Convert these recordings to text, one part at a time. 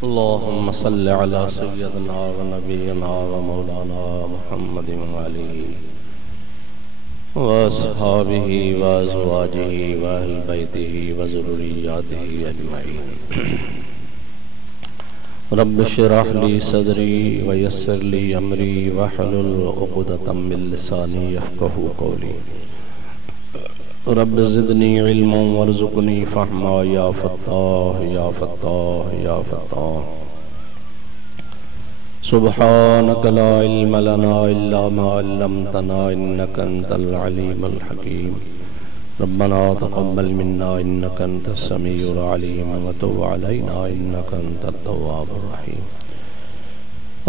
अल्लाहुम्मा सल्लि अला सय्यदिना व नबियना व मौलाना मुहम्मदिन व आलिहि व अस्हाबिहि व अज़वाजिहि व अहल बैतिहि व ज़ुर्रिय्यातिहि अजमईन। रब्बि इश्रह ली सदरी व यस्सिर ली अमरी वहलुल उक़दतम मिन लिसानी यफ़क़हू क़ौली। रब्बि ज़िदनी इल्मन वरज़ुक़नी फ़हमा या फ़त्ताह या फ़त्ताह या फ़त्ताह। सुब्हानक ला इल्म लना इल्ला मा अल्लमतना इन्नका अंतल अलीमुल हकीम। रब्बना तक़ब्बल मिन्ना इन्नका अंतस समीउल अलीम व तुब अलैना इन्नका अंतत तव्वाबुर रहीम।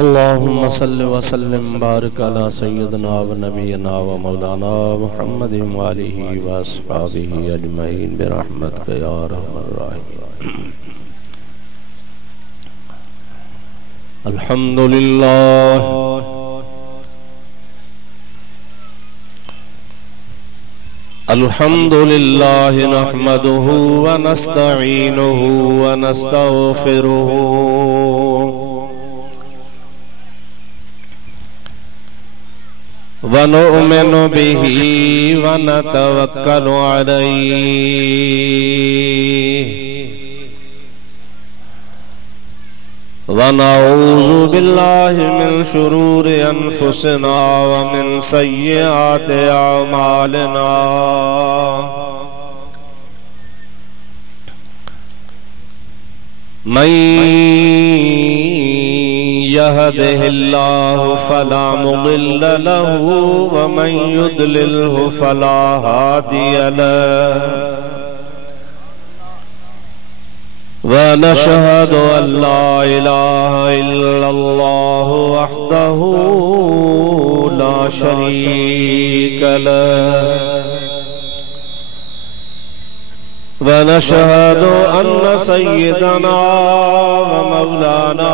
अल्लाहुम्मा सल्लि व सल्लिम बारिक अला सय्यदिना व नबियना व मौलाना मुहम्मदिन व आलिहि व अस्हाबिहि अजमईन बिरहमतिका या अरहमर राहिमीन। अल्हम्दुलिल्लाह अल्हम्दुलिल्लाह नहमदुहु व नस्तईनुहु व नस्तगफिरुहु व नु'मिनु बिही व नतवक्कलु अलैहि व नऊज़ु बिल्लाहि मिन शुरूरि अनफुसिना व मिन सय्यिआति अअमालिना। मन यहदिहिल्लाहु फला मुदिल्ल लहु व मन युद्लिल्हु फला हादिय लहु। व नशहदु अल्ला इलाहा इल्लल्लाहु वहदहु ला शरीक लहु व नशहदु अन्न सय्यदना व मौलाना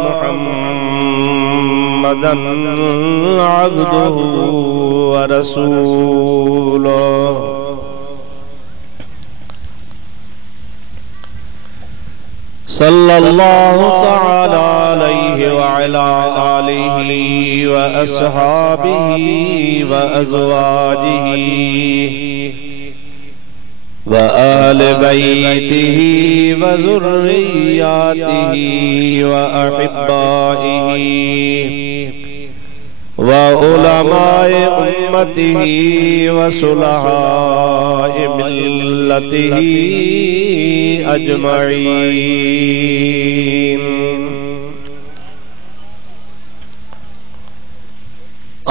मुहम्मदन अब्दुहु व रसूलुहु। सल्लल्लाहु तआला अलैहि व अला आलिहि व अस्हाबिहि व अज़वाजिहि व अहले बैतिहि व ज़ुर्रिय्यातिहि व अहिब्बाइहि व उलमाए उम्मतिहि व सुलहाए मिल्लतिहि अजमईन।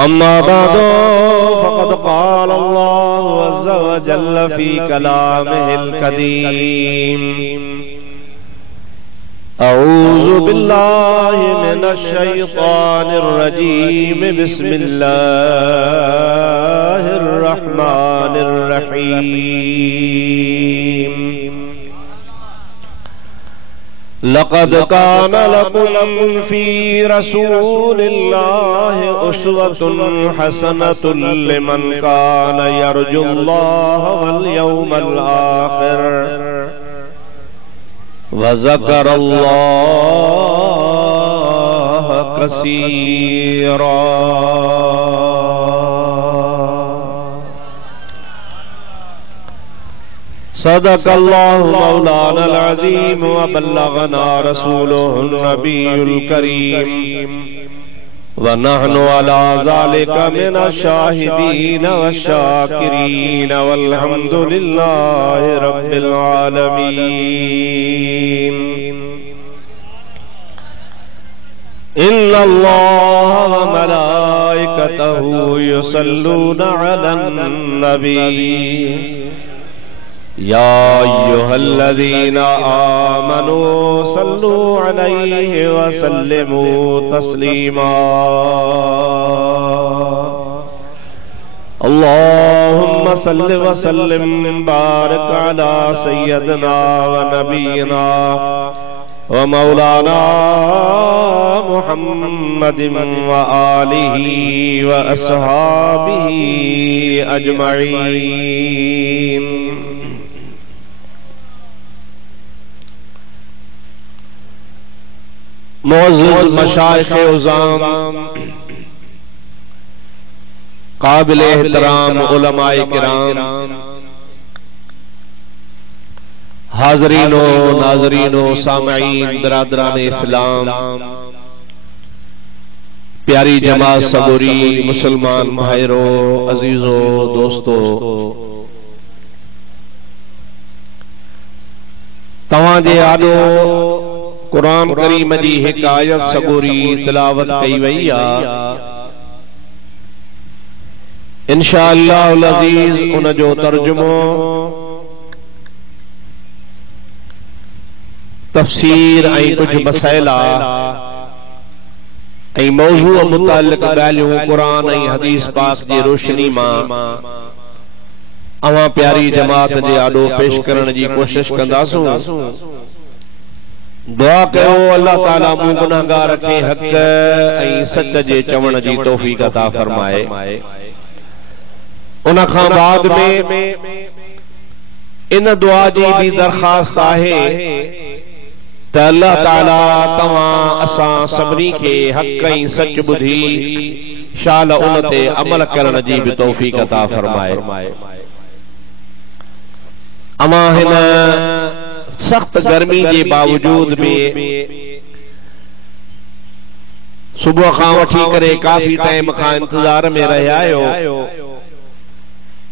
अम्मा बादो फ़क़द क़ाल अल्लाहु अज़्ज़ व जल्ल फ़ी कलामिहिल क़दीम। अऊज़ु बिल्लाहि मिनश शैतानिर रजीम। बिस्मिल्लाहिर रहमानिर रहीम। लक़द कान लकुम फ़ी रसूलिल्लाहि उस्वतुन हसनतुन लिमन कान यर्जुल्लाह वल यौमल आखिर व ज़करल्लाह कसीरा। सदक़ल्लाहु मौलानल अज़ीम व बल्लगना रसूलुहुन नबियुल करीम व नहनु अला ज़ालिका मिनश शाहिदीन वश्शाकिरीन वल्हम्दुलिल्लाहि रब्बिल आलमीन। इन्नल्लाह व मलाइकतहु युसल्लूना अलन नबी। या अय्युहल्लज़ीना आमनू सल्लू अलैहि व सल्लिमू तस्लीमा। अल्लाहुम्मा सल्लि व सल्लिम बारिक अला सय्यदिना व नबियिना व मौलाना मुहम्मदिन व आलिहि व अस्हाबिहि अजमईन। मुअज़्ज़ज़ मशाइख़ उज़ाम, काबिल एहतराम उलमाए किराम, हाज़रीनो नाज़रीनो सामईन बिरादरान इस्लाम, प्यारी जमात सबूरी मुसलमान भाइरो अजीजो दोस्तों, तवाजे आॾो कुरान करीम जी हिक आयत सबूरी तिलावत कई वई आ। इंशाअल्लाह अल अज़ीज़ उन जो तर्जुमो तफसीर ऐं कुछ मसइला ऐं मौज़ू मुतालिक ॻाल्हियूं कुरान ऐं हदीस पाक जी रोशनी मां अवां प्यारी जमात जे आॾो पेश करण जी कोशिश कंदासूं। दुआ कयो अल्लाह ताला मूं गुनाहगार खे हक़ ऐं सच जे चवण जी तौफ़ीक़ अता फरमाए। उन खां बाद में इन दुआ जी भी दरख़्वास्त आहे त अल्लाह ताला तव्हां असां सभिनी खे हक़ ऐं सच ॿुधी शाल उन ते अमल करण जी भी तौफ़ीक़ अता फरमाए। अमां हिन सख्त गर्मी के बावजूद में सुबह खां वठी करे काफी टाइम खां इंतजार में रहिया आहियो।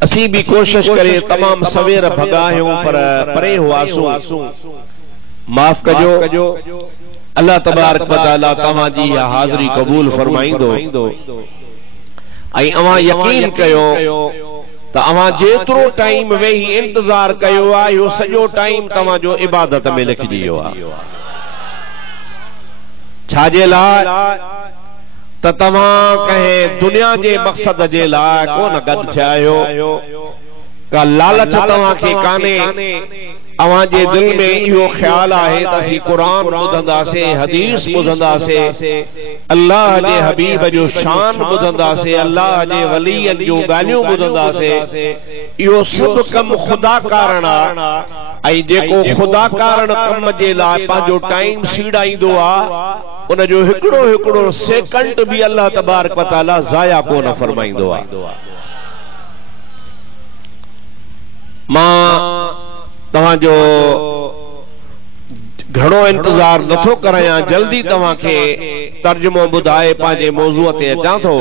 असीं भी कोशिश करे तमाम सवेर भगा आहियूं पर परे हुआसूं। माफ़ कजो। अल्लाह तबारक व तआला तव्हां जी इहा हाज़िरी क़बूल फरमाईंदो ऐं अवां यकीन कयो त अवां जेतिरो टाइम वेही इंतजार कयो आहे इहो सॼो टाइम तव्हां जो इबादत में लिखजी वियो आहे। छाजे लाइ त तव्हां कंहिं दुनिया जे मक़सद जे लाइ कोन गॾु थिया आहियो। का लालच तव्हां खे कान्हे। अवां जे दिल में इहो ख्याल आहे त असीं कुरान ॿुधंदासीं, हदीस ॿुधंदासीं, अल्लाह जे हबीब जो शान ॿुधंदासीं, अल्लाह जे वलीअनि जूं ॻाल्हियूं ॿुधंदासीं। इहो सभु कमु ख़ुदा कारण आहे ऐं जेको ख़ुदा कारण कम जे लाइ पंहिंजो टाइम सीड़ाईंदो आहे उन जो हिकिड़ो हिकिड़ो सेकंड भी अल्लाह तबारक व तआला ज़ाया कोन फरमाईंदो आहे। मां तव्हांजो घणो इंतजार नथो करायां, जल्दी तव्हां खे तर्जुमो ॿुधाए पंहिंजे मौज़ूअ ते अचां थो।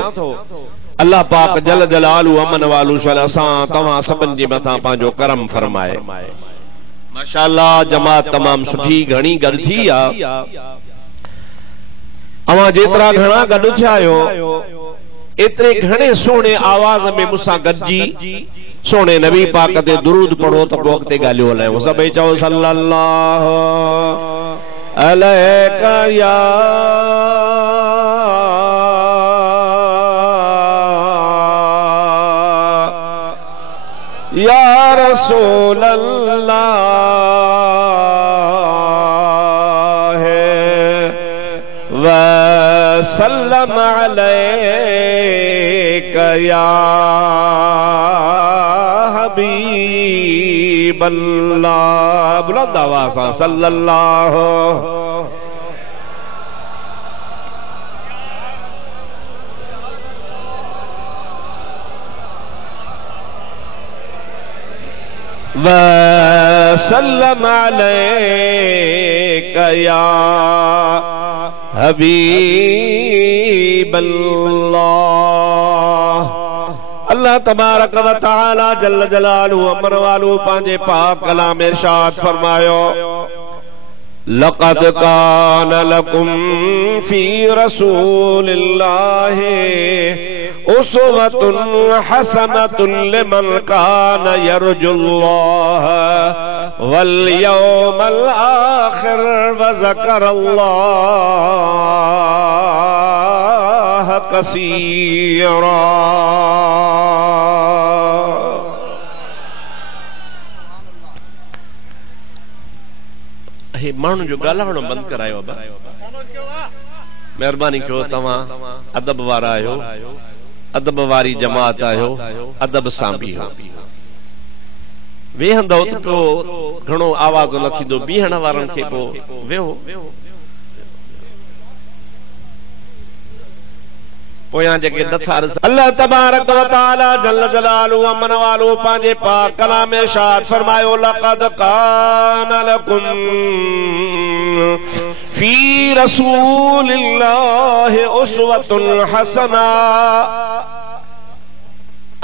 अल्लाह पाक जल जलालू अमन वालू शल असां तव्हां सभिनि जे मथां पंहिंजो करम फरमाए। माशाअल्लाह जमात तमाम सुठी घणी गॾु थी आहे। अवां जेतिरा घणा गॾु थिया आहियो एतिरे घणे सोहणे आवाज़ में मूंसां गॾिजी सोने नबी पाक ते दुरूद पढ़ो तो पोइ अॻिते ॻाल्हियूं हलायूं। सभई चओ सल्लल्लाहु अलैका या रसूल अल्लाह व सल्लम अलैका या अल्लाह। बुलंद आवाज़ सां सल्लल्लाहु व सल्लम अलैका या हबीबल्लाह। अल्लाह तबारक व तआला जल्ल जलालू अमर वालू पांजे पाक कलाम इरशाद फरमायो लक़द कान लकुम फी रसूलिल्लाहि उसवतुन हसनतुन लिमन कान यरजुल्लाह वल यौमल आखिर व ज़करल्लाह कसीरा। माण्हू जो ॻाल्हाइणो बंदि करायो। महिरबानी कयो, तव्हां अदब वारा आहियो, अदब वारी जमात आहियो, अदब सां बीहो। वेहंदव त पोइ घणो आवाज़ न थींदो, बीहण वारनि खे पोइ वेहो। पोयां जेके नथा अल्लाह तबारक व तआला जल जलालु अमन वालो पंहिंजे पाक कलाम में इरशाद फरमायो लक़द कान लकुम फी रसूलिल्लाहि उस्वतुन हसना।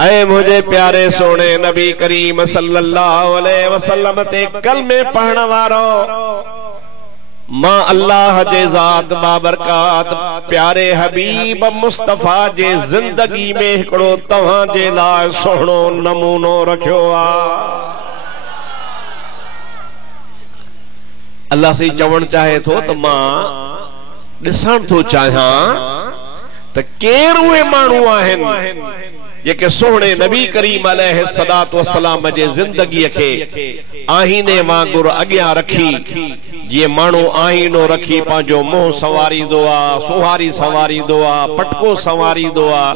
ऐ मुझे प्यारे सोने नबी करीम सल्लल्लाहु अलैहि वसल्लम ते कलमे पढ़ण वारो मां अल्लाह जे ज़ात बाबरकात प्यारे हबीब मुस्तफा जे जिंदगी में हिकड़ो तव्हां जे लाइ सुहिणो नमूनो रखियो आ। अल्लाह से चवण चाहे थो त मां ॾिसण थो चाहियां त केर उहे माण्हू आहिनि जेके सोहणे नबी करीम अलैहिस्सलातु वस्सलाम जे जिंदगीअ खे आहीने वांगुरु अॻियां रखी जीअं माण्हू आहीनो रखी पंहिंजो मुंहुं संवारींदो आहे, सुहारी संवारींदो आहे, पटको संवारींदो आहे,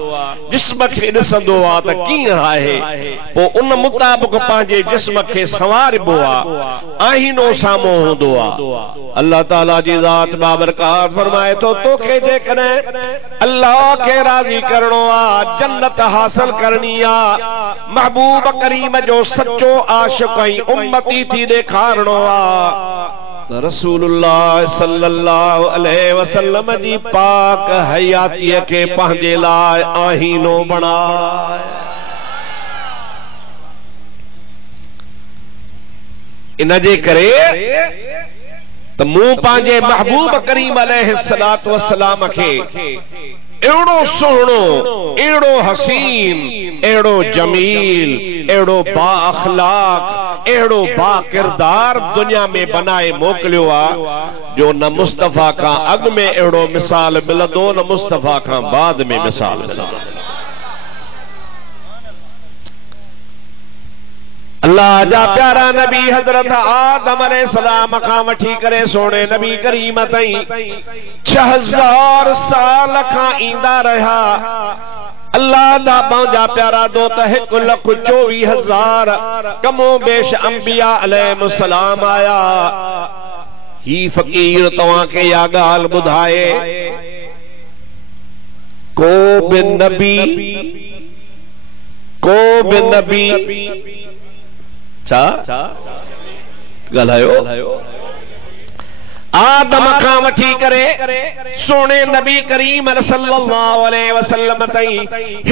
जिस्म खे ॾिसंदो आहे त कीअं आहे, पोइ उन मुताबिक़ पंहिंजे जिस्म खे संवारबो आहे, आहीनो साम्हूं हूंदो आहे। अल्लाह ताला जी ज़ात बाबरकात फरमाए थो तोखे जेकॾहिं अल्लाह खे राज़ी करणो आहे, जन्नत हासिल करणी आहे, महबूब करीम जो सच्चो आशिक़ ऐं उम्मती थी ॾेखारणो आहे, रसूलुल्लाह सल्लल्लाहु अलैहि वसल्लम जी पाक हयातीअ खे पंहिंजे लाइ आहीनो बणाए। इन जे करे त मूं पंहिंजे महबूब करीम अलैहिस्सलातु वस्सलाम खे एड़ो सोहणो, एड़ो हसीन, एड़ो जमील, एड़ो बा अखलाक, एड़ो बा किरदार दुनिया में बनाए मोकलियो आ जो न मुस्तफा खां अॻ में एड़ो मिसाल मिलंदो, न मुस्तफा खां बाद में मिसाल मिलंदो। अल्लाह जा प्यारा नबी हजरत आदम अलैहिस्सलाम खां वठी करे सोने नबी करीम ताईं 6000 साल खां ईंदा रहा। अल्लाह दा पंहिंजा प्यारा दोस्त 1,24,000 कमो बेश अंबिया अलैहिस्सलाम आया। ही फकीर तव्हां खे या ॻाल्हि ॿुधाए को बि नबी छा ॻाल्हायो आदम खां वठी करे सोने नबी करीम सल्लल्लाहु अलैहि वसल्लम ताईं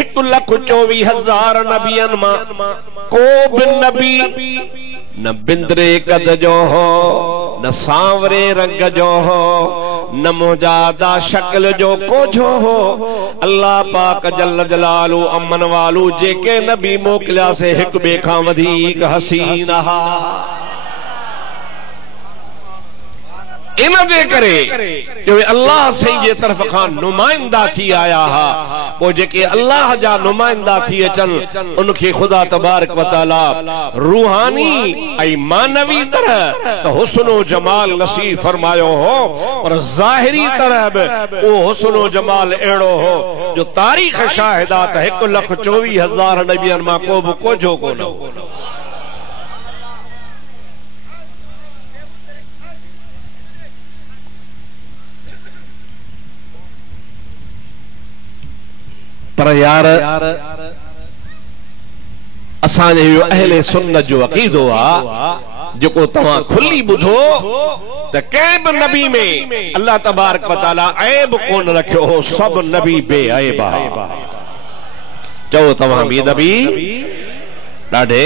1,24,000 नबियनि मां को बि नबी न बिंदरे कद जो हो, न सांवरे रंग जो हो, न मुजादा शक्ल जो कोझो हो। अल्लाह पाक जल जलालु अमन वालू जेके नबी मोकिलिया से हिक ॿिए खां वधीक हसीन हा। इन जे करे जो अल्लाह साईं जे तरफ़ खां नुमाइंदा थी आया हा, पोइ जेके अल्लाह जा नुमाइंदा थी अचनि उनखे ख़ुदा तबारक व तआला रूहानी ऐं मानवी तरह त हुस्नो जमाल नसीब फरमायो हो, और ज़ाहिरी तरह बि उहो हुस्नो जमाल अहिड़ो हो जो तारीख़ शाहिदा त 1,24,000 नबियनि मां को बि कोझो कोन हो। पर यार असांजे इहो अहले सुन्नत जो अक़ीदो आहे जेको तव्हां खुली ॿुधो त कंहिं बि नबी में अल्लाह तबारक व तआला ऐब कोन रखियो हो, सभु नबी बेऐब आहे। चओ तव्हां बि नबी ॾाढे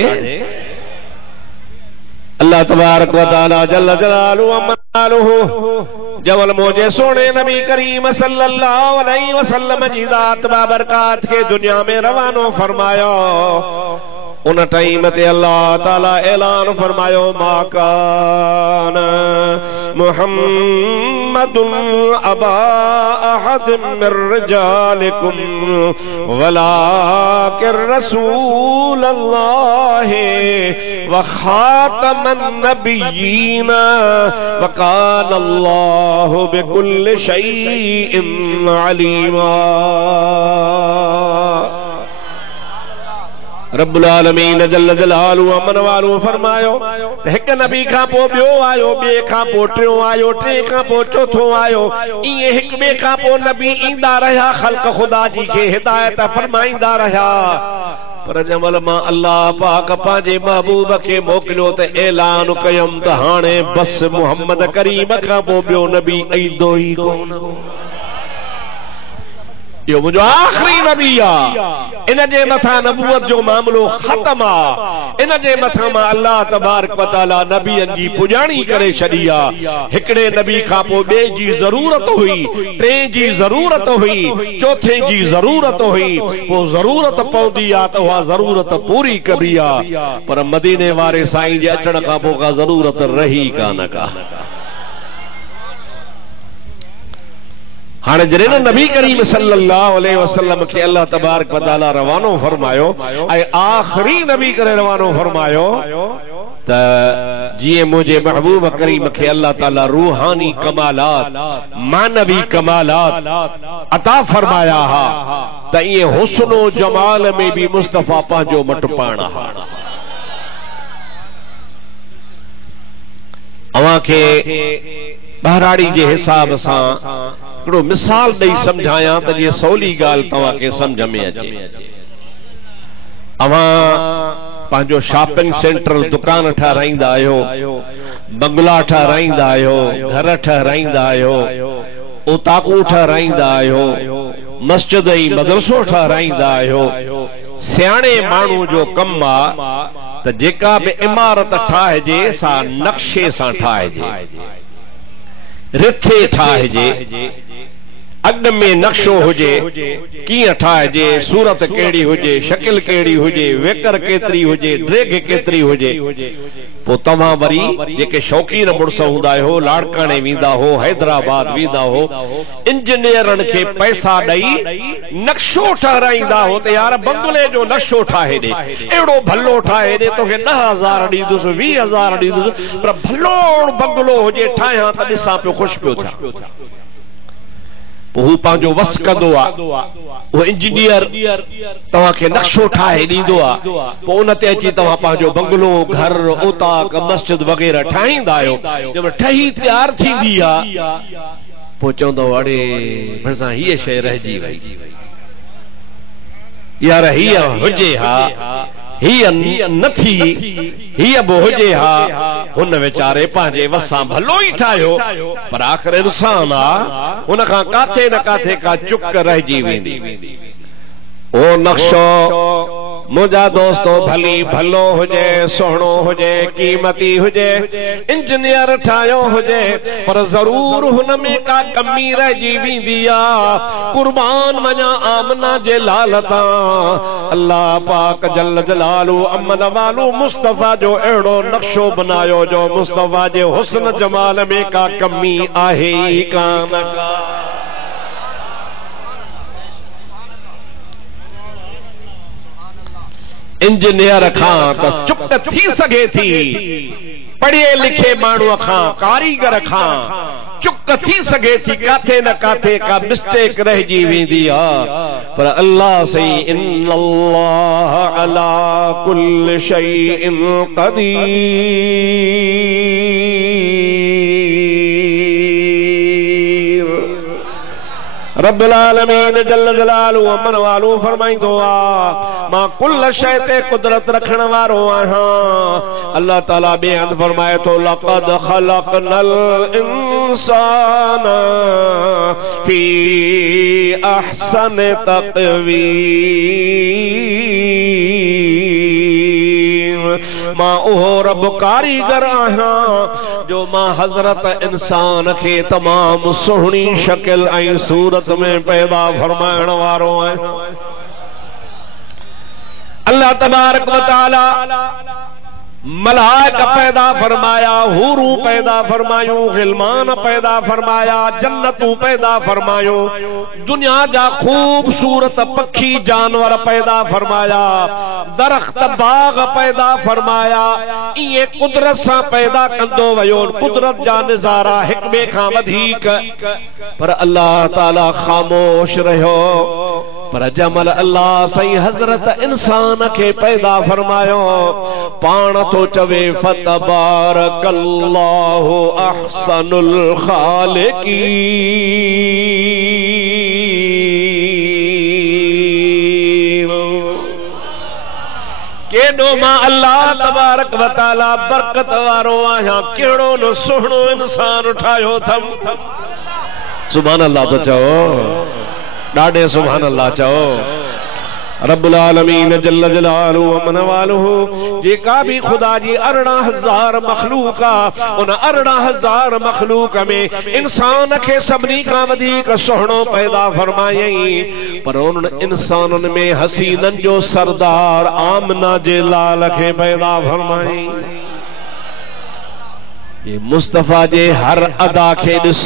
अल्लाह तबारक व तआला जल जलालुहु अमनालुहु जवल मोजे सोने नबी करीम सल्लल्लाहु अलैहि वसल्लम जी ज़ात बाबरकात के दुनिया में रवानो फरमायो। उन टाइम ते अल्लाह ताला ऐलान फरमायो मा कान मुहम्मदुन अबा अहद मिर रिजालिकुम वलाकिन रसूलल्लाह व खातमन नबिय्यीन व कान अल्लाहु बिकुल्लि शैइन अलीमा। रब्बुल आलमीन जल्ल जलालहु अमन वालो फरमायो एक नबी खां पोइ ॿियो आयो, ॿिए खां पोइ टियों आयो, टे खां पोइ चौथों आयो, इएं हिक ॿिए खां पोइ नबी ईंदा रहिया, ख़ल्क़ ख़ुदा जी खे हिदायत फरमाईंदा रहिया। पर जमल मां अल्लाह पाक पंहिंजे महबूब खे मोकिलियो त ऐलान कयमि त हाणे बस मुहम्मद करीम खां पोइ ॿियो नबी ईंदो ई कोन। यो मुझो आखिरी नबी आ, इन जे मथा नबूवत जो मामलो खत्म आ। इन जे मथा मां अल्लाह तबारक व तआला नबियन जी पुजाणी करे छड़ी आ। हिकड़े नबी खां पोइ ॿिए जी ज़रूरत हुई, टे जी ज़रूरत हुई, चौथे जी ज़रूरत हुई, पोइ ज़रूरत पवंदी आ त उहा ज़रूरत पूरी कबी आ। पर मदीने वारे साईं जे अचण खां पोइ का ज़रूरत रही कान का। हाणे जॾहिं न नबी करीम सल्लल्लाहु अलैहि वसल्लम खे अल्लाह तबारक व तआला रवानो फरमायो ऐं आखिरी नबी करे रवानो फरमायो त जीअं मुंहिंजे महबूब करीम खे अल्लाह ताला रूहानी कमालात, मानवी कमालात अता फरमाया हा, त ईअं हुस्नो जमाल में भी मुस्तफ़ा पंहिंजो मट पाण हा। अवां खे बहराड़ी जे हिसाब सां हिकिड़ो मिसाल ॾेई सम्झायां त जीअं सवली ॻाल्हि तव्हांखे सम्झ में अचे। अवां पंहिंजो शॉपिंग सेंटर दुकान ठाराईंदा आहियो, बंगला ठाराईंदा आहियो, घर ठाराईंदा आहियो, उताकू ठाराईंदा आहियो, मस्जिद ऐं मदरसो ठाराईंदा आहियो। सियाणे माण्हू जो कमु आहे त जेका बि इमारत ठाहिजे सा नक्शे सां ठाहिजे, रिथे ठाहिजे, अॻ में नक्शो हुजे, कीअं ठाहिजे, सूरत कहिड़ी हुजे, शकिल कहिड़ी हुजे, वेकर केतिरी हुजे, ड्रेग केतिरी हुजे। पोइ तव्हां वरी जेके शौक़ीन मुड़स हूंदा आहियो, लाड़काणे वेंदा हो, हैदराबाद वेंदा हो, इंजीनियरनि खे पैसा ॾेई नक्शो ठाराईंदा हो त यार बंगले जो नक्शो ठाहे ॾे, अहिड़ो भलो ठाहे ॾे, तोखे 10,000 ॾींदुसि, 20,000 ॾींदुसि, पर भलो बंगलो हुजे ठाहियां त ॾिसां पियो ख़ुशि पियो थियां। हू पंहिंजो वस कंदो आहे, उहो इंजीनियर तव्हांखे नक्शो ठाहे ॾींदो आहे, पोइ उन ते अची तव्हां पंहिंजो बंगलो, घर, ओताक, मस्जिद वग़ैरह ठाहींदा आहियो। जब ठही तयार थींदी आहे पोइ चवंदो अड़े भरिसां हीअ शइ रहिजी वई, यार हीअ हुजे हा, हीअ न थी, हीअ बि हुजे हा। हुन वीचारे पंहिंजे वसां भलो ई ठाहियो, पर आख़िर इंसान आहे, हुन खां काथे न काथे का चुक रहिजी वेंदी। ओ नक्शो मुंहिंजा दोस्तो भली भलो हुजे, सुहिणो हुजे, कीमती हुजे, इंजीनियर ठाहियो हुजे, पर ज़रूर हुन में का कमी रहिजी वेंदी आहे। कुर्बान वञा आमना जे लाल तां, अल्लाह पाक जल्ल जलालहु अमन वालो मुस्तफ़ा जो अहिड़ो नक्शो बनायो जो मुस्तफ़ा जे हुस्न जमाल में का कमी आहे ई कान का। इंजीनियर खां त चुक थी सघे थी, पढ़े लिखे माण्हूअ खां, कारीगर खां चुक थी सघे थी, काथे न काथे का मिस्टेक रहिजी वेंदी आहे, पर अल्लाह सही इन्नल्लाह अला कुल्ल शैइन क़दीर। रब्बुल आलमीन जल्ल जलालहु अमन वालो फरमाईंदो आ, मां कुल शइ ते कुदरत रखण वारो आहियां। अल्लाह ताला ॿिए हंधि फरमाए थो, लक़द ख़लक़नल इंसान फी अहसन तक़वीम। मां उहो रब कारीगर आहियां जो मां हज़रत इंसान खे तमाम सुहिणी शकिल ऐं सूरत में पैदा फरमाइण वारो आहियां। अल्लाह तबारक व तआला मलाइका पैदा फरमाया, हुरूं पैदा फरमायूं, गिलमान पैदा फरमाया, जन्नतूं पैदा फरमायूं। दुनिया जा खूबसूरत पक्षी जानवर पैदा फरमाया, दरख्त बाग पैदा फरमाया, ये कुदरत सा पैदा कंदो वयो। कुदरत जा नजारा हिक बे खां वधीक, पर अल्लाह ताला खामोश रहो। पर जमल अल्लाह सही हजरत इंसान के पैदा फरमायो, पाण तो चवे फतबारकल्लाहु अहसनुल खालिकीन। केडो मां अल्लाह तबारक व तआला बरकत वारो आया, केड़ो न सोहणो इंसान उठायो थम। सुभान अल्लाह तो चओ, डाडे सुभान अल्लाह चओ। रब्बुल आलमीन जल्ल जलालुहु व मनवालुहु जेका भी खुदा जी 18,000 मखलूका, उन 18,000 मखलूक में इंसान के सभनी का वधीक सोहणो पैदा फरमायई। पर उन इंसानन में हसीनन जो सरदार आमना जे लाल के पैदा फरमायई। मुस्तफा जे हर अदा के दिस,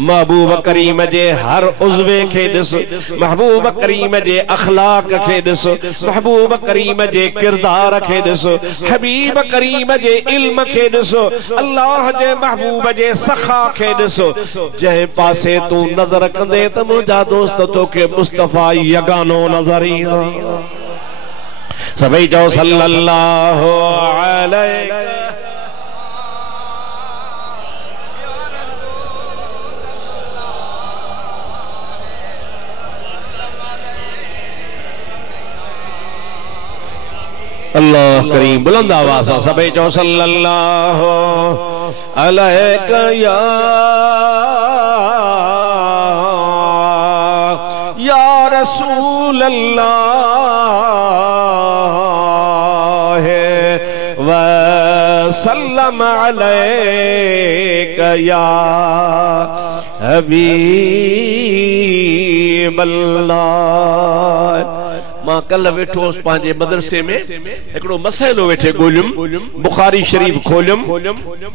महबूब करीम जे हर उज़्वे के दिस, महबूब करीम जे अखलाक के दिस, महबूब करीम जे किरदार के दिस, हबीब करीम जे इल्म के दिस, अल्लाह जे महबूब जे सखा के दिस। जंहिं पासे तू नजर कंदे त मुंहिंजा दोस्त तोखे मुस्तफा यगानो नजर ईंदो। सभई चओ सल्लल्लाहु अलैहि। अल्लाह करीम बुलंद आवाज़ सां सभई चओ सल्लल्लाहु अलैका या रसूल अल्लाह व सल्लम अलैका या हबीब अल्लाह। मां कल वेठोस पांजे मदरसे में एकड़ो मसइलो वेठे गोलियुम, बुखारी शरीफ खोलियुम,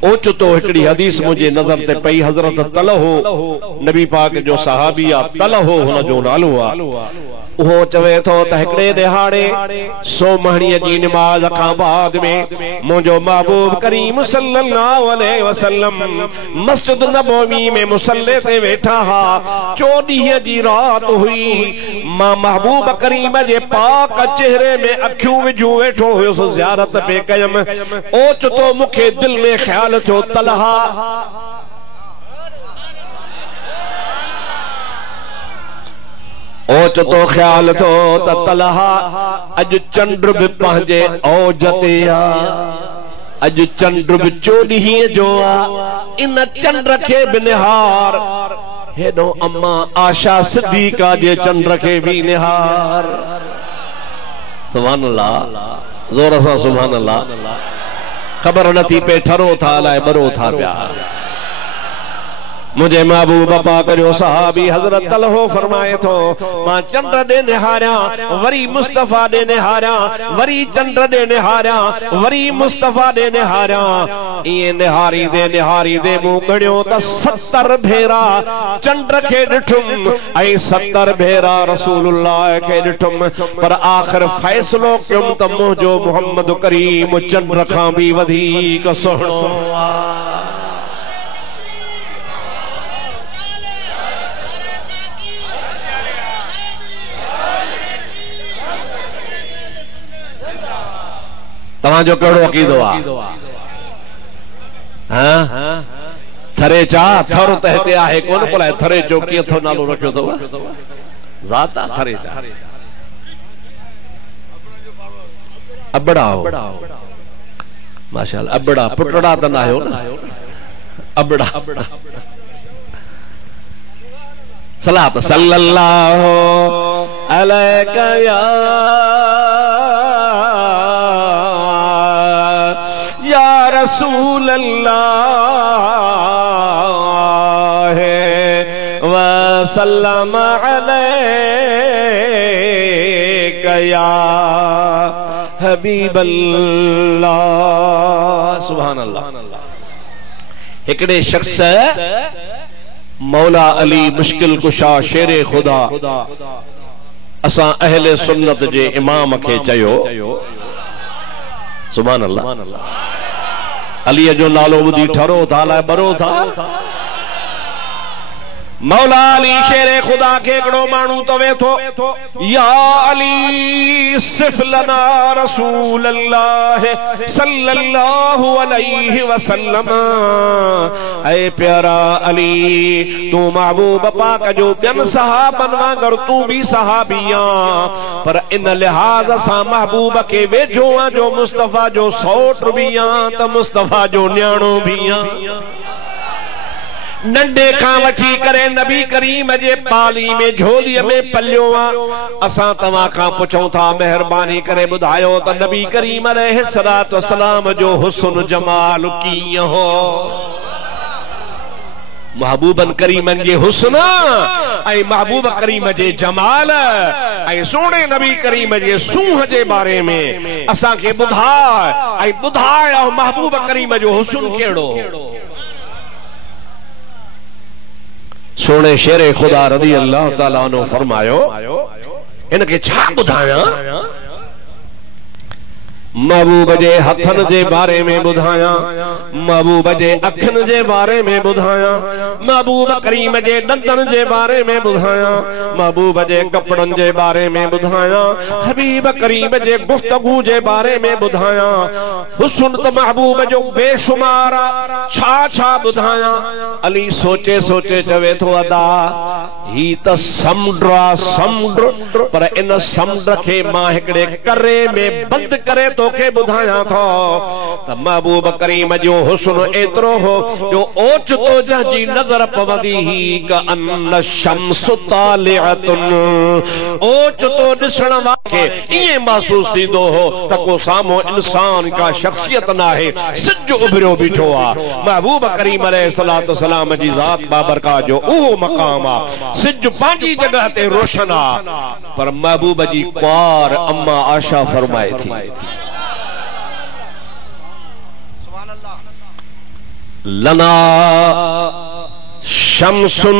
ओचतो हिकड़ी हदीस मुझे नजर ते पई। हजरत तलहो नबी पाक जो सहाबी आ, तलहो हुन जो नालो आ। उहो चवे थो त हिकड़े दिहाड़े 100 महणीअ जी नमाज खां बाद में मुंहिंजो महबूब करीम सल्लल्लाहु अलैहि वसल्लम मस्जिद नबवी में मुसल्ले ते वेठा हा। 14 जी रात हुई। मां महबूब करीम जे पाक चेहरे में अखियूं विझूं वेठो हुयुसि, ज़ियारत पे कयम। ओचतो मूंखे दिल में ख्याल थियो, तलहा ओचतो ख्याल थो त तलहा अज चंड भी पंहिंजे औज ते आ, अज चंड भी 14 जो आ। इन चंड के भी निहार हेडो अम्मा आशा सिद्दीका जे चंड के भी निहार। सुभान अल्लाह, जोर सां सुभान अल्लाह। खबर नथी पे ठरो था अलाए बरो था पिया। मुझे महबूब पाक जो सहाबी हजरत तलहो फरमाए थो, मां चंड दे निहारिया, वरी मुस्तफा दे निहारिया, वरी चंड दे निहारिया, वरी मुस्तफा दे निहारिया। ये निहारी दे मुंह गड़ियो त 70 भेरा चंड के ॾिठुम ऐं 70 भेरा रसूलुल्लाह के ॾिठुम। पर आखिर फैसलो कयुम त मुंहिंजो मोहम्मद करीम चंड खां भी वधीक सुहिणो आ। तव्हांजो कहिड़ो अक़ीदो आहे? थरे चा थर त हिते आहे कोन, भला थरे जो कीअं थो नालो रखियो अथव? ज़ात आहे थरे चा। अबड़ा हो माशाअल्लाह, अबड़ा पुटड़ा त न आहियो न, अबड़ा। सलात सल्लल्लाहु अलैका या रसूल अल्लाह व सल्लम अलैका या हबीब अल्लाह। सुभान अल्लाह। हिकड़े शख्स मौला अली मुश्किल कुशा शेर खुदा असां अहले सुन्नत जे इमाम के चयो सुभान अल्लाह। अली जो नालो ॿुधी ठरो था अलाए बरो था। मौला अली शेर खुदा के हिकिड़ो माण्हू तवे थो या अली सिफ लना रसूल अल्लाह सल्लल्लाहु अलैहि वसल्लम। ऐ प्यारा अली तू महबूब पाक जो ॿियन सहाबन वांगर तू भी सहाबिया पर इन लिहाज सां महबूब के वेझो जो मुस्तफा जो सौट भी त मुस्तफा जो न्याणो भी नंढे खां वठी करे नबी करीम जे पाली में झोली में पलियो असां तव्हां खां पुछूं था मेहरबानी करे ॿुधायो त नबी करीम अलैहिस्सलातु वस्सलाम जो हुस्न जमाल कीअं हो। महबूबन करीमन जे हुस्न ऐं महबूब करीम जे जमाल ऐं सोने नबी करीम जे सूह जे बारे में असां खे ॿुधाए महबूब करीम जो हुस्न कहिड़ो। सोने शेर खुदा रज़ी अल्लाह ताला अन्हु फरमायो इनके छा ॿुधायां। महबूब जे हथन जे बारे में ॿुधायां, महबूब जे अखिन जे बारे में ॿुधायां, महबूब करीम जे दंदन जे बारे में ॿुधायां, महबूब जे कपड़न जे बारे में ॿुधायां, हबीब करीम जे गुफ्तगू जे बारे में ॿुधायां। हुस्न त महबूब जो बेशुमार छा छा ॿुधायां। अली सोचे सोचे चवे थो अदा ही त समुंड समुंड पर इन समुंड के मां हिकड़े करे में बंद करे तोखे ॿुधायां थो त महबूब करीम जो हुस्न एतिरो हो जो ओचितो जंहिंजी नज़र पवंदी ही क अन शम्स तालिअतुन। ओचितो ॾिसण वारे ईअं महसूस थींदो हो त को साम्हूं इंसान का शख्सियत नाहे, सिज उभरियो बीठो आहे। महबूब करीम अलैहिस्सलातु वस्सलाम जी ज़ात बाबरकात जो उहो मक़ाम आहे। सिज पंहिंजी जगह ते रोशन आहे पर महबूब जी कुंवार अम्मा आशा फरमाए थी लना शम्सुन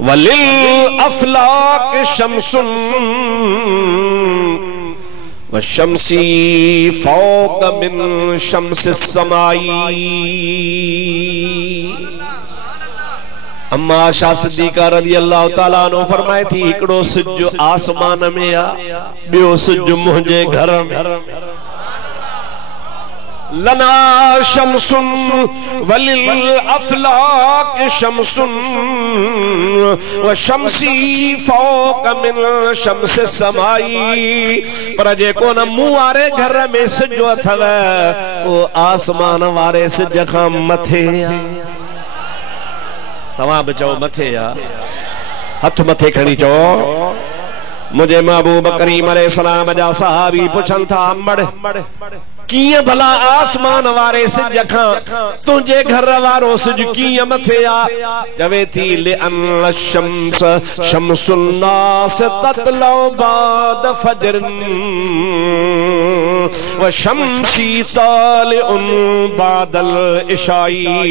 वलिल अफलाक शम्सुन व शम्सी फौक मिन शम्सिस समाई। अम्मा आशा सिद्दीका रज़ी अल्लाह ताला अन्हु फरमाए थी हिकिड़ो सिज आसमान में आ, ॿियो सिज मुंहिंजे घर में। लना शम्सुन वलिल अफलाक शम्सुन व शम्सी फौक मिन शम्सिस समाई। पर जेको न मुंहुं वारे घर में सिज अथव वो आसमान वारे सिज खां मथे तव्हां बि चओ मथे आ। हथ मथे खणी चओ मुझे महबूब करीम अलैहिस्सलाम जा सहाबी पुछन था मड़ कीअं भला आसमान वारे सिज खां तुंहिंजे घर वारो सिज कीअं मथे आ। चवे थी लिअन शम्स शम्सुन नास ततलौ बाद फजरन व शम्सी तालिउन बादल इशाई।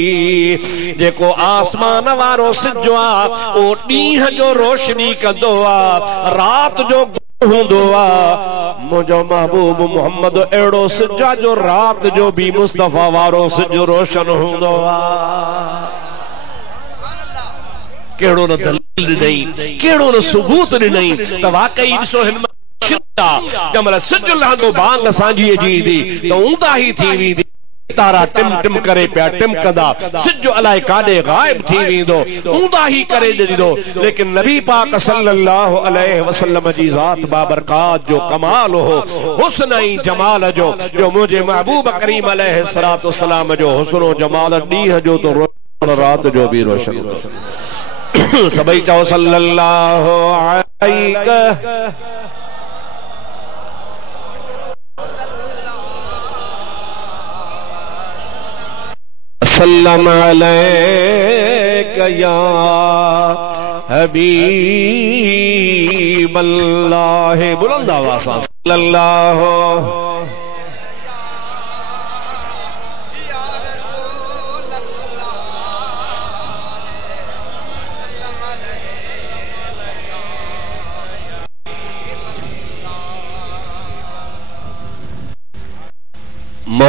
जेको आसमान वारो सिज आ ओ ॾींहं जो रोशनी कंदो आ, रात जो हूंदो आ। मुंहिंजो महबूब मोहम्मद अहिड़ो सिज आ जो रात जो भी मुस्तफा वारो सिज रोशन हूंदो आ। कहिड़ो न दलील ॾिनई, कहिड़ो न सबूत ॾिनई त वाकई ॾिसो हिन जमल सिज लहंदो बांग सांझीअ जी ईंदी त ऊंदा ई थी वेंदी, तारा टिम टिम करे पिया टिमकंदा, सिज अलाए काॾे गायब थी वेंदो, ऊंदा ही करे ॾींदो। लेकिन नबी पाक सल्लल्लाहु अलैहि वसल्लम जी ज़ात बाबरकात जो कमाल हो हुस्न ऐं जमाल जो मुंहिंजे महबूब करीम अलैहिस्सलातु वस्सलाम जो हुस्न जमाल ॾींहं जो तो रोशन रात जो भी रोशन। सभई चओ सल्लल्लाहु अलैहि सल्लम अलैका या हबीब अल्लाह। बुलंद आवाज़ से सल्लल्लाहु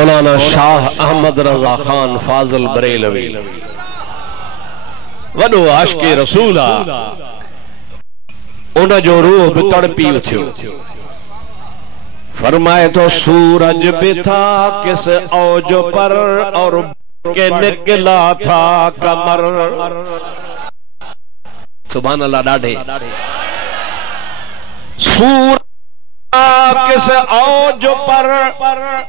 मौलाना शाह अहमद रज़ा खान फाज़िल बरेलवी वॾो आशिक़े रसूल आहे, उन जो रूह भी तड़पी उठियो। फरमाए तो सूरज भी था किस औज पर और के निकला था कमर। सुभान अल्लाह। ॾाढे सूरज किस औज पर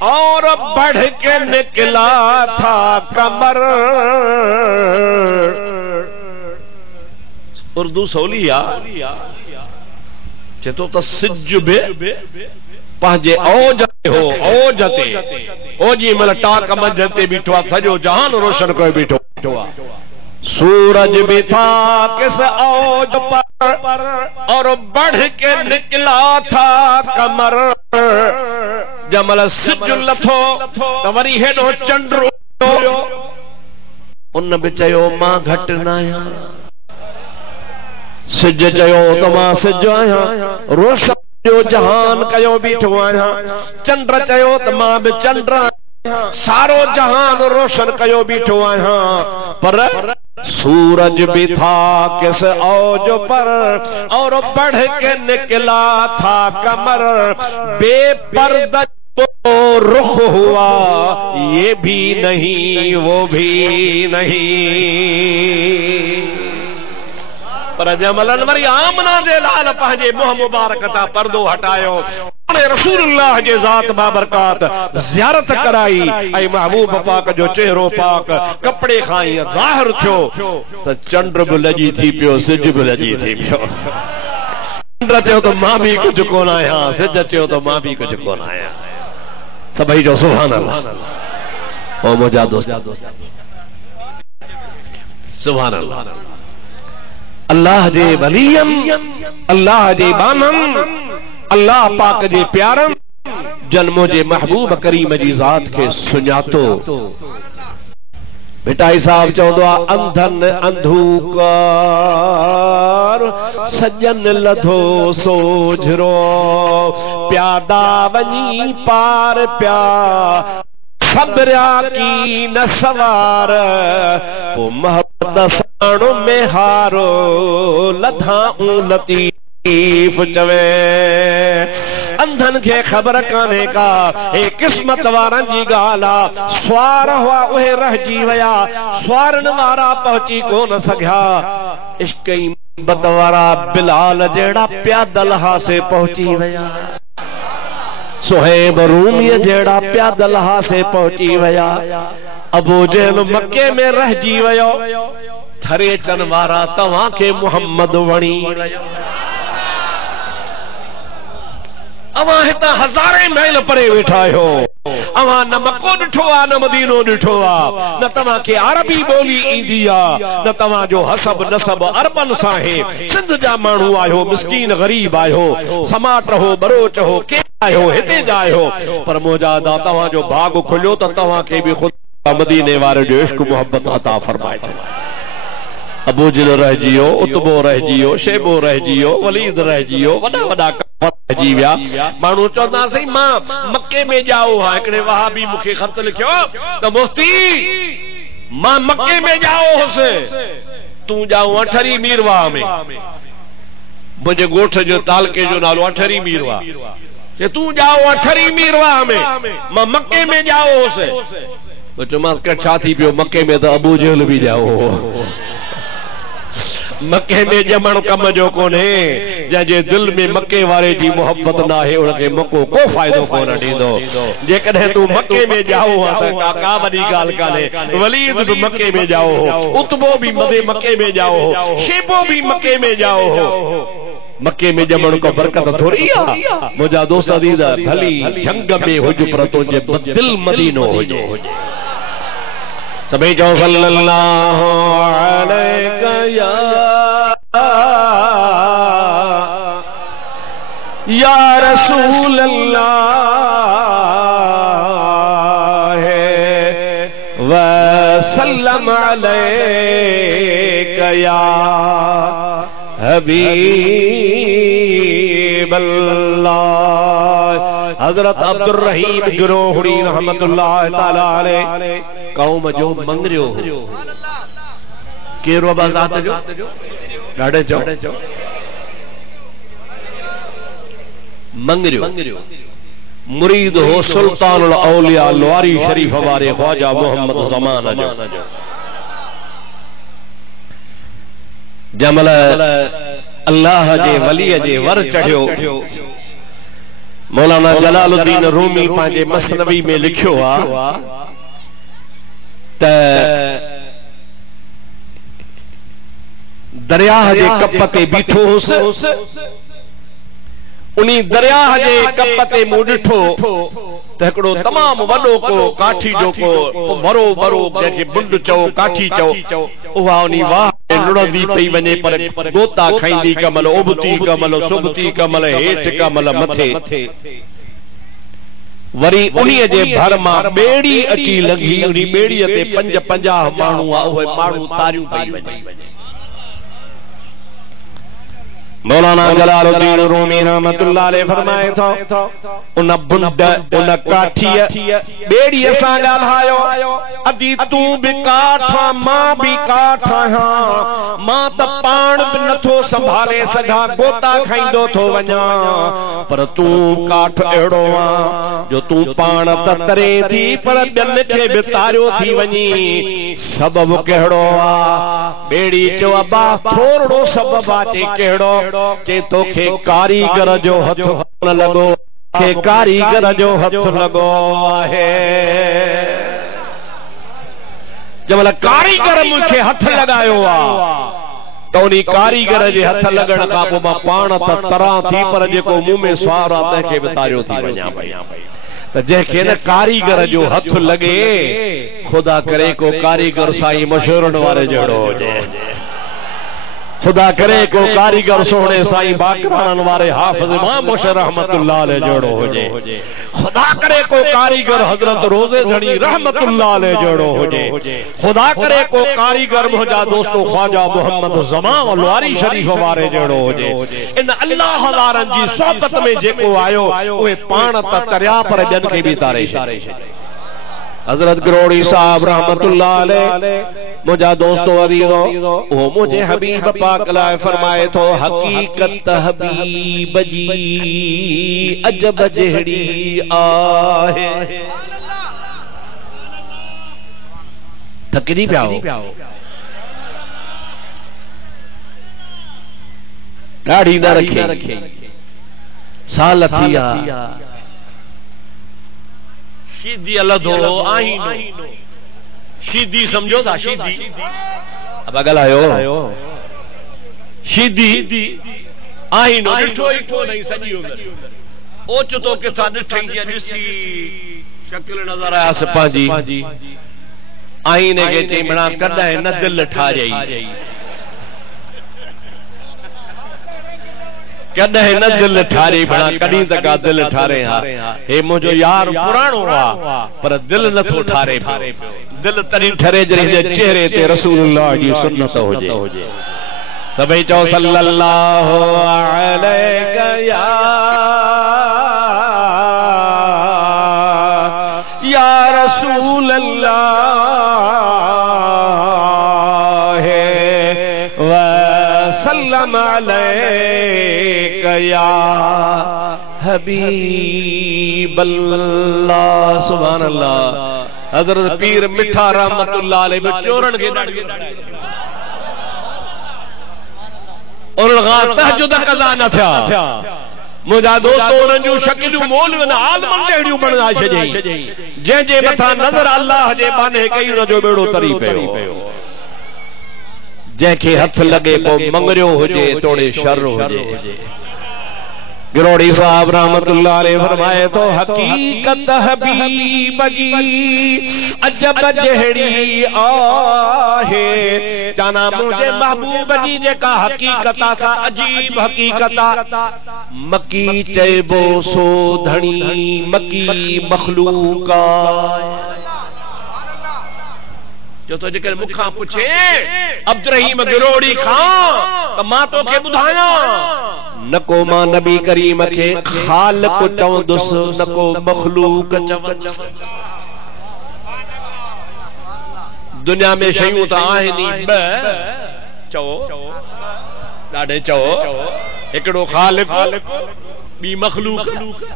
और बढ़ के निकला था कमर। उर्दू सौलिया चेतो तो सिज बे पंहिंजे औज हो, औज ते ओजी मल टाक मंझ ते बीठो आहे, सॼो जहान रोशन करे बीठो आहे। सूरज भी था किस औज पर और बढ़ के निकला था कमर। जमल सिज लथो त वरी हेॾो चंड हुयो, उन बि चयो मां घटि न आहियां। सिज चयो त मां सिज आहियां, रोशन जो जहान कयो बीठो आहियां। चंड चयो त मां बि चंड आहियां, सारो जहान रोशन कयो बीठो आहियां। पर सूरज भी था किस औज पर और बढ़ के निकला था कमर। बेपर्दा तो रुख हुआ, ये भी नहीं वो भी नहीं। पर जमलन वरी आमना जे लाल पंहिंजे मुंह मुबारक तां पर्दो हटायो, रसूलुल्लाह जे ज़ात बाबरकात ज़ियारत कराई ऐं महबूब पाक जो चेहरो पाक कपड़े खां ई ज़ाहिर थियो त चंड बि लॼी थी पियो, सिज बि लॼी थी पियो। चंड चयो त मां बि कुझु कोन आहियां, सिज चयो त मां बि कुझु कोन आहियां। सभई जो सुभान अल्लाह। ओ मुंहिंजा दोस्त सुभान अल्लाह। अल्लाह जे वलियम, अल्लाह जे बानम, अल्लाह पाक जे प्यारम जन मुझे महबूब करीम जी ज़ात के सुञातो। भिटाई साहब चवंदो आहे अंधन अंधूकार सजन लधो सोझरो प्यादा वञी पार प्या सब्रिया की न सवार पो महबत साणो में हारो लधाऊं लतीफ चवे। अंधन के खबर काने का ए किस्मत वारन जी गाला स्वार हुआ उहे रहजी वया, स्वारन वारा पहुंची कोन सघिया। इश्क ई मोहब्बत वारा बिलाल जेड़ा प्यादल हासे पहुंची वया, सुहेब रूमी जेड़ा प्यादल हासे पहुंची वया। अबू जहल मक्के में रहजी वयो, थरे चन वारा तव्हां के मुहम्मद वणी। अवां हितां हज़ारे मैल परे वेठा आहियो, अवां न मक्को ॾिठो आहे न मदीनो ॾिठो आहे, न तव्हां खे अरबी ॿोली ईंदी आहे, न तव्हां जो हसब नसब अरबन सां आहे। सिंध जा माण्हू आहियो, मिस्कीन ग़रीब आहियो, समाट हो बरोच हो के आहियो, हिते जा आहियो, पर मुंहिंजा दा तव्हां जो भाग खुलियो त तव्हां खे बि ख़ुदा मदीने वारे जो इश्क मोहब्बत अता फरमाए छॾे। अबू जहल रहिजी वियो, उतबो रहिजी वियो, शेबो रहिजी वियो, वलीद रहिजी वियो, वॾा वॾा रहिजी विया। माण्हू चवंदासीं मां मक्के में जाओ हा। हिकिड़े वहाबी मूंखे ख़त लिखियो त मुफ्ती मां मक्के में जाओ हुउसि, तूं जाऊं अठरी मीरवाह में। मुंहिंजे ॻोठ जो तालके जो नालो अठरी मीरवाह, तूं जाओ अठरी मीरवाह में, मां मक्के में जाओ हुउसि। चयोमांसि छा थी पियो, मक्के में त अबू जहल बि जाओ हो। मक्के में जमण कम जो कोन्हे, जंहिंजे दिल में मक्के वारे जी मोहब्बत न आहे उनखे मक्को को फ़ाइदो कोन ॾींदो। जेकॾहिं तूं मक्के में जाओ हा त का वॾी ॻाल्हि कान्हे। वलीद बि मक्के में जाओ हो, उतबो बि मक्के में जाओ हो, शेबो बि मक्के में जाओ हो। मक्के में जमण को बरकत थोड़ी आहे। मुंहिंजा दोस्त अज़ीज़ भली जंग में हुज पर तुंहिंजे दिल मदीनो हुजे। सभई चओ सल्लल्लाहु अलैका या रसूल अल्लाह व सल्लम अलैका या हबीब अल्लाह। हजरत अब्दुर्रहीम गिरोहड़ी रहमतुल्लाह ताला अलैह कौम जो मंगरियो केरो बाज़ात जो ॾाढे चो मंगरियो मुरीद हो सुल्तानुल औलिया लवारी शरीफ वारे ख्वाजा मोहम्मद ज़मान जो जमल अल्लाह जे वली जे वर चढ़ियो मौलाना जलालुद्दीन रूमी पंहिंजे मसनवी में लिखियो आ त दरियाह जे कप ते बीठो हुस उनी दरियाह जे कप ते मूं ॾिठो त हिकिड़ो तमामु वॾो को काठी जो को बरो बरो जंहिंखे बुंड चओ काठी चओ उहा उनी वाह लुड़ंदी पई वञे पर गोता खाईंदी कमल उबती कमल सुबती कमल हेठि कमल मथे वरी उन्हीअ जे भर मां ॿेड़ी अची लॻी उनी ॿेड़ीअ ते 50 माण्हू आ उहे माण्हू तारियूं पई वञे मौलाना जलालुद्दीन रूमी रहमतुल्लाह अलैह फरमाए थो उन बुंड उन काठीअ ॿेड़ीअ सां ॻाल्हायो अदी तूं बि काठ मां बि काठ आहियां मां त पाण बि नथो संभाले सघां गोता खाईंदो थो वञा पर तूं काठ अहिड़ो आ जो तूं पाण त तरे थी पर ॿियनि खे बि तारियो थी वञी सबबु कहिड़ो आ ॿेड़ी चयो अबा थोरो सबबु आहे चई कहिड़ो के तोखे कारीगर जो हथ न लॻो के कारीगर जो हथ लॻो आहे जंहिंमहिल कारीगर मूंखे हथ लॻायो आहे त उन कारीगर जे हथ लॻण खां पोइ मां पाण त तरां थी पर जेको मुंहुं में स्वार आहे तंहिंखे बि तारियो थी वञा पई त जंहिंखे न कारीगर जो हथ लॻे ख़ुदा करे को कारीगर साईं मशहूरनि वारे जहिड़ो हुजे खुदा करे को कारीगर सोने साईं बाकराननि वारे हाफ़िज़ इमाम मुशर रहमतुल्लाह अलैह जहिड़ो हुजे खुदा करे को कारीगर हज़रत रोज़े धणी रहमतुल्लाह अलैह जहिड़ो हुजे खुदा करे को कारीगर मुंहिंजा दोस्तो ख्वाजा मोहम्मद ज़मान लवारी शरीफ वारे जहिड़ो हुजे इन अल्लाह वारनि जी सोबत में जेको आयो उहे पाण त तरिया पर ॿियनि खे बि तारे छॾे हजरत गिरोड़ी साहब रहमतुल्लाह अलैह मुझा दोस्तों अजीजो वो मुझे हबीब पाक लाए फरमाए तो हकीकत हबीब जी अजब जहड़ी आहे थकरी पियाओ दाढ़ी न रखे साल थिया शीदी अलदो आहीनो शीदी समझो था शीदी अब ॻाल्हायो शीदी आहीनो ॾिठो ॾिठो नहीं सॼी उमिरि ओचितो किथां ॾिठई ॾिसी शक्ल नज़र आया सिपाही आईने के चई बणा कॾहिं न दिलि ठारियई कॾहिं न दिलि ठारे बणा कॾहिं त का दिलि ठारे हा हे मुंहिंजो यार पुराणो आहे पर दिलि नथो ठारे दिलि तॾहिं ठरे जॾहिं चेहरे ते रसूलुल्लाह जी सुन्नत हुजे सभई चओ सल्लल्लाहु अलैका या रसूल अल्लाह व सल्लम अलैका या हबीब अल्लाह सुभान अल्लाह हजरत पीर मिठा रहमतुल्लाह अलैह चोरन के उन्हनि खां तहजुद कज़ा न थिया मुंहिंजा दोस्त उन्हनि जूं शकिलूं मौलवियुनि आलमनि जहिड़ियूं बणाए छॾियईं जंहिंजे मथां नज़र अल्लाह जे बाने कई उन जो बेड़ो तरी पियो जंहिंखे हथ लॻे पोइ मंगरियो हुजे तोड़े शर हुजे गिरोड़ी साहब रहमतुल्लाह अलैह फरमाए तो हकीकत हबीब जी अजब जहड़ी आहे जाना मुझे महबूब जी जेका हकीकत सा अजीब हकीकत मकी चइबो सो धणी मकी मखलूक जो तो जेकर मुखा पूछे अब्दुर्रहीम गिरोड़ी खां त मां तोखे ॿुधायां न को मां नबी करीम के खालिक चवंदुस न को मखलूक चवंदुस। दुनिया में शयूं त आहिनि ॿ, चओ ॾाढे चओ, हिकिड़ो खालिक ॿी मखलूक,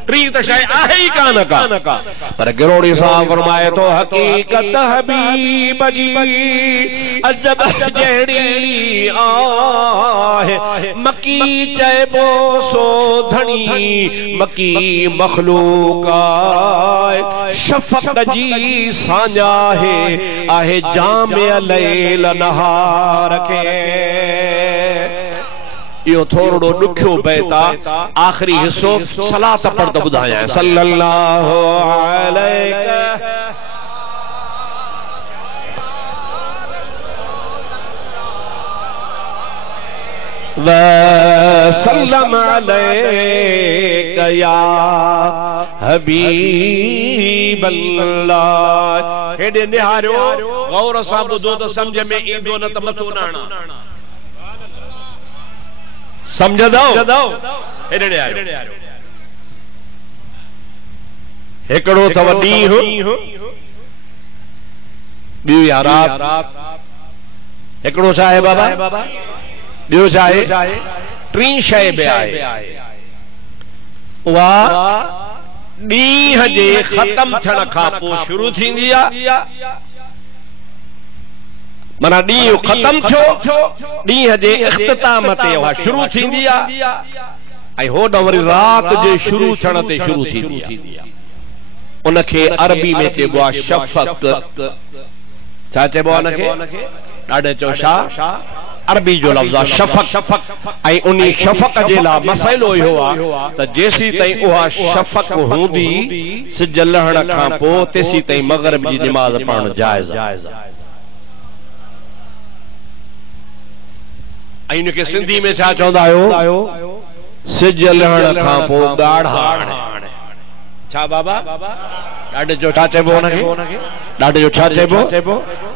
टी त शइ आहे ई कान का। पर गिरोड़ी साहब फरमाए थो हकीकत हबीब जी अजब जहिड़ी आहे, मकी चइबो सो धणी मकी मखलूक आहे, शफ़क़ जी साञा आहे जामे लैल नहार खे। यो थोड़ो दुखियो बैता आखिरी हिस्सो सलात पढ़ तो बुधाया है सल्लल्लाहु अलैहि वसल्लम अलैका या हबीबल्लाह। हेडे निहारियो गौर सां ॿुधो त समझ में ईंदो न त मथो न हणा। समझदो हेडे आयो हिकिड़ो अथव ॾींहुं, ॿियो या रात। हिकिड़ो छा आहे बाबा, ॿियो छा आहे, टी शइ बि आहे। उहा ॾींहं जे ख़त्म थियण खां पोइ शुरू थींदी आहे, माना ॾींहुं ख़त्म थियो ॾींहं जे इख़्तिताम ते उहा शुरू थींदी आहे, ऐं होॾ वरी रात जे शुरू थियण ते शुरू थींदी आहे। उनखे अरबी में चइबो आहे शफ़क़। छा चइबो आहे उनखे, ॾाढे चओ छा, अरबी जो लफ़्ज़ आहे शफ़क़। ऐं उन शफ़क़ जे लाइ मसइलो इहो आहे त जेसीं ताईं उहा शफ़क़ हूंदी सिज लहण खां पोइ तेसीं ताईं मग़रिब जी नमाज़ पढ़णु जाइज़ आहे। ऐं इनखे सिंधी में छा चवंदा आहियो, सिज लहण खां पोइ ॻाढ़ाण। छा बाबा, ॾाढे जो छा चइबो उनखे, ॾाढे जो छा चइबो,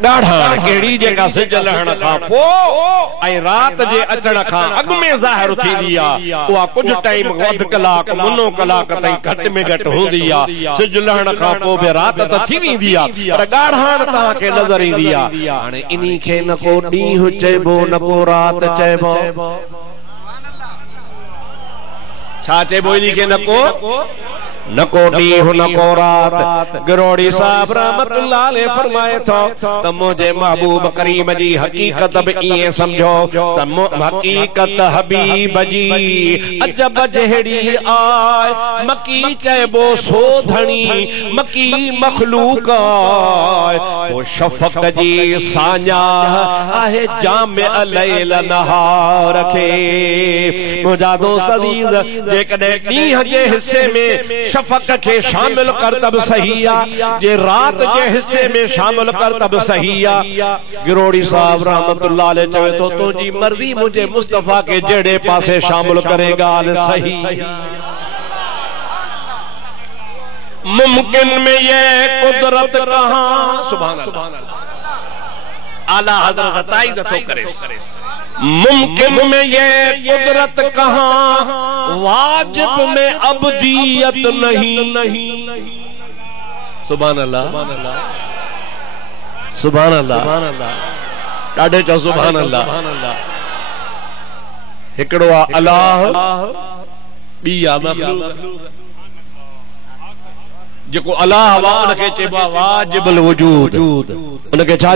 ॻाढ़ाण। कहिड़ी जेका सिज लहण खां पोइ ऐं रात जे अचण खां अॻु में ज़ाहिर थींदी आहे, उहा कुझु टाइम अधु कलाक मुनो कलाक ताईं घटि में घटि हूंदी आहे। सिज लहण खां पोइ बि रात त थी वेंदी आहे, पर ॻाढ़ाण तव्हांखे नज़र ईंदी आहे। हाणे इन्ही खे न को ॾींहुं चइबो न को रात चइबो। छा चइबो इन्ही खे, न को ॾींहुं न को रात। गिरोड़ी साहब रहमतुल्लाह अलैह फरमाए थो त मुंहिंजे महबूब करीम जी हकीकत बि ईअं सम्झो त हकीकत हबीब जी अजब जहिड़ी आहे, मकी चइबो सो धणी मकी मखलूक आहे, वो शफ़क़ जी साञा आहे जामे लैल नहार खे। मुंहिंजा दोस्त अज़ीज़, जेकॾहिं ॾींहं जे हिस्से में शफ़क़ के शामिल कर तब सही आ, जे रात जे हिस्से में शामिल कर तब सही आ। गिरोड़ी साहब रहमतुल्लाह अलैह चवे तो तुझी मर्जी मुझे मुस्तफा के जेड़े पासे शामिल करेगा सही। मुमकिन में ये कुदरत कहां, सुभान अल्लाह, आला हज़रत ताईद तो करे। मुमकिन में ये कुदरत कहां, वाजिब में अबदियत नहीं। सुभान अल्लाह, सुभान अल्लाह, ॾाढे चओ सुभान अल्लाह। हिकिड़ो आहे अलाह, ॿी आहे मखलूक। जेको अलाह हुनखे चइबो आहे वाजिबुल वजूद। उनखे छा